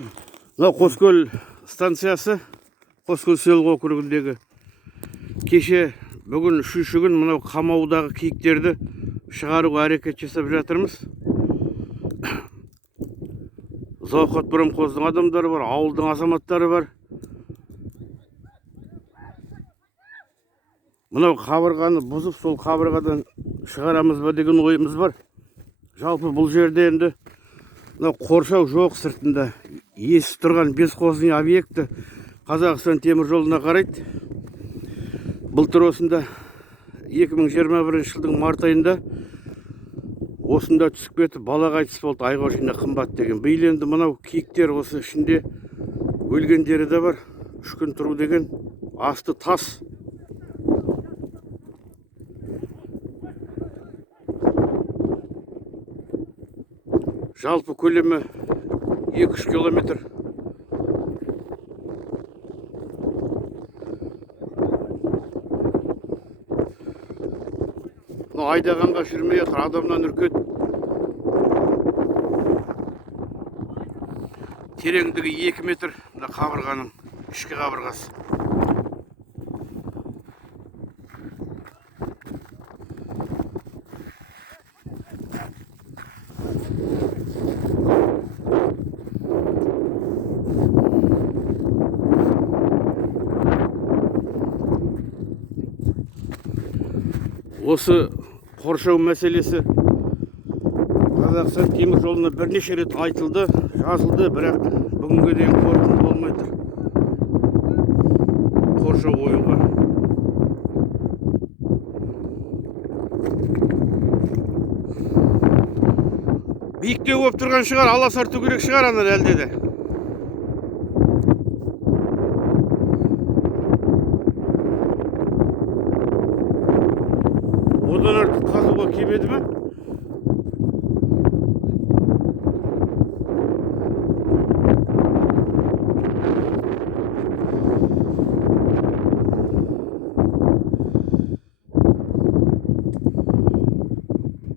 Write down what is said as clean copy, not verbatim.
Мына Қоскөл станциясы, Қоскөл селолық округіндегі. Кеше бүгін 3-ші күн мынау қамаудағы киіктерді шығаруға әрекет жасап жатырмыз. Зауқат Бұрымқоздың адамдары бар, ауылдың азаматтары бар. Мынау қабырғаны бұзып, сол қабырғадан шығарамыз ба деген ойымыз бар. Жалпы бұл жерде енді мынау қоршау жоқ сыртында. Есіп тұрған бесқозный объекті Қазақстан темір жолына қарайды. Былтыр осында 2021 жылдың март айында осында түсіп кетіп бала қайтыс болды, айғошында қымбат деген. Биыл енді мынау киіктер осы ішінде өлгендері де бар. 3 күн тұру деген асты тас. Жалпы көлемі 2-3 километр. Айдағанға жүрмей жатыр, адамнан үркеді. Тереңдігі 2 метр қабырғаның ішкі қабырғасы. Осы қоршау мәселесі Қазақстан темір жолына бірнеше рет айтылды, жазылды, бірақ бүгінге дейін қорытынды болмай тұр. Қоршау қоюға. Биіктеу болып тұрған шығар, аласарту керек шығар ана әлде де. Одан артық қазуға келмеді ме?